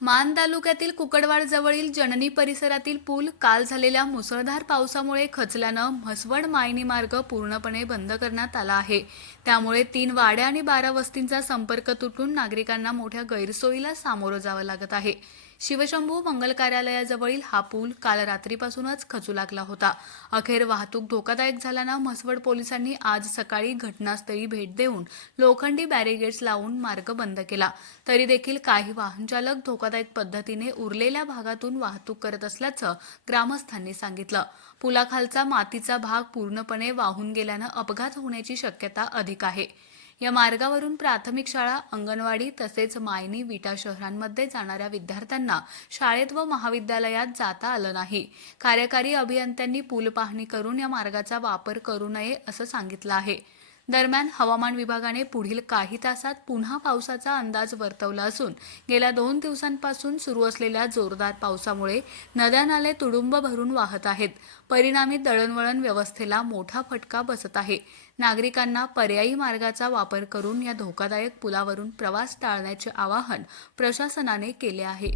मान तालुक्यातील कुकडवाड जवळील जननी परिसरातील पूल काल झालेल्या मुसळधार पावसामुळे खचल्यानं म्हसवड मायनी मार्ग पूर्णपणे बंद करण्यात आला आहे। त्यामुळे 3 वाड्या आणि 12 वस्तींचा संपर्क तुटून नागरिकांना मोठ्या गैरसोयीला सामोरं जावं लागत आहे। शिवशंभू मंगल कार्यालयाजवळील हा पूल काल रात्रीपासूनच खचू लागला होता। अखेर वाहतूक धोकादायक झाल्यानं म्हसवड पोलिसांनी आज सकाळी घटनास्थळी भेट देऊन लोखंडी बॅरिगेड्स लावून मार्ग बंद केला। तरी देखील काही वाहन चालक धोकादायक पद्धतीने उरलेल्या भागातून वाहतूक करत असल्याचं ग्रामस्थांनी सांगितलं। पुलाखालचा मातीचा भाग पूर्णपणे वाहून गेल्यानं अपघात होण्याची शक्यता अधिक आहे। या मार्गावरून प्राथमिक शाळा, अंगणवाडी तसेच मायनी, विटा शहरांमध्ये जाणाऱ्या विद्यार्थ्यांना शाळेत व महाविद्यालयात जाता आलं नाही। कार्यकारी अभियंत्यांनी पूल पाहणी करून या मार्गाचा वापर करू नये असं सांगितलं आहे। दरम्यान हवामान विभागाने पुढील काही तासात पुन्हा पावसाचा अंदाज वर्तवला असून गेल्या 2 दिवसांपासून सुरू असलेल्या जोरदार पावसामुळे नद्या नाले तुडुंब भरून वाहत आहेत। परिणामी दळणवळण व्यवस्थेला मोठा फटका बसत आहे। नागरिकांना पर्यायी मार्गाचा वापर करून या धोकादायक पुलावरून प्रवास टाळण्याचे आवाहन प्रशासनाने केले आहे।